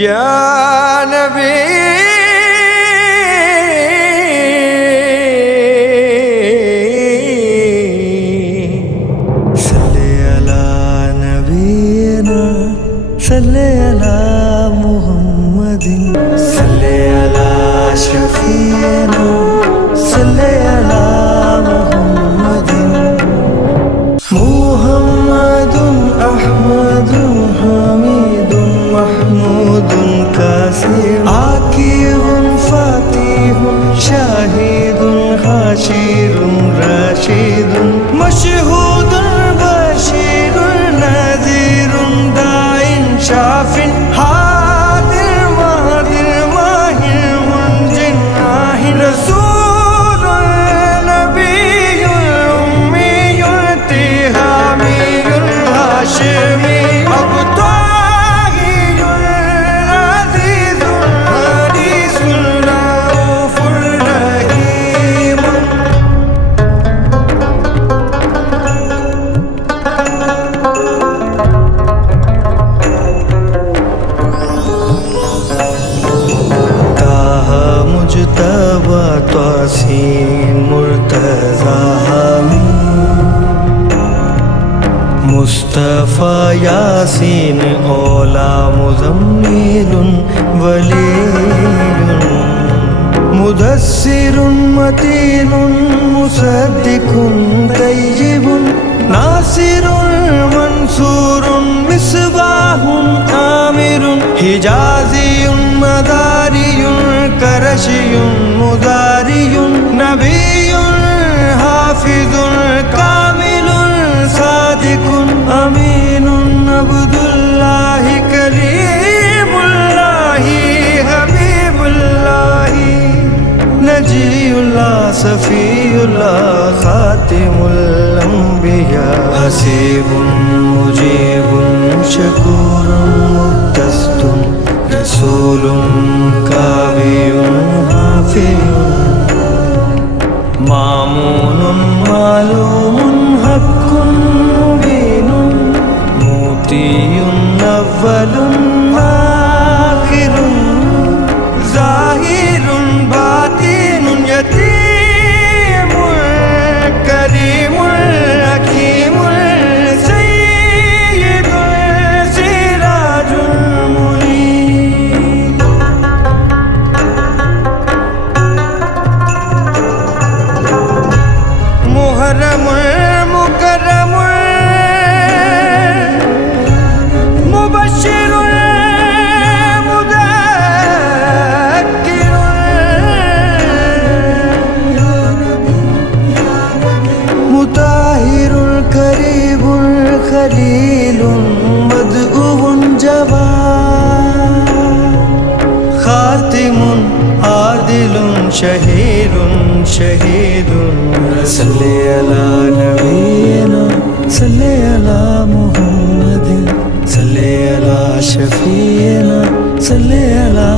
या नबी सल्ले अला नबीना सल्ले अला मुहम्मदिन सल्ले अला शफीना सल्ले अला मुहम्मदिन मुहम्मदुन अहमदुन हमीदुन महमूदुन कासिम आकिबुन फातिहुन शाहिदुन हाशिरुन राशिदुन मशहूदुन बशीरुन नज़ीरुन दाइन शाफिन हादिर माहिर माहिर मुंजिन नाहिर रसूलुन नबियुल उम्मियुल तिहामियुल हाशिमी तवासीन मुर्तज़ा हामी मुस्तफ़ा यासीन औला मुज़म्मिलुन वलीयुन मुदस्सिरुन मतीनुन मुसद्दिकुन तय्यिबुन नासिरुन मंसूरुन मिसबाहुन आमिरुन हिजाज़ियुन मदारियुन करशियुन मुदारियुन नबियुन हाफिजुन कामिलुन सादिकुन अमीनुन अब्दुल्लाहि कलीमुल्लाहि हबीबुल्लाहि नजीउल्लाह सफीउल्लाह खातिमुल अंबिया हसीबुन मुजीबुन शकूरुन मुक्तस्तुन रसूलुन कावियुन हाफियुन मामूनुन मालूमुन हक्कुन मुबीनुन मोतियुन अव्वलुन आखिरुन ज़ाहिरुन बातिनुन यतीमुन करीमुन हकीमुन खलीलुन मदऊन जवाद खातिमुन आदिलुन शहीदुन शहीदुन सल्ले अला नबीना सल्ले अला मुहम्मदिन सल्ले अला शफीना सल्ले अला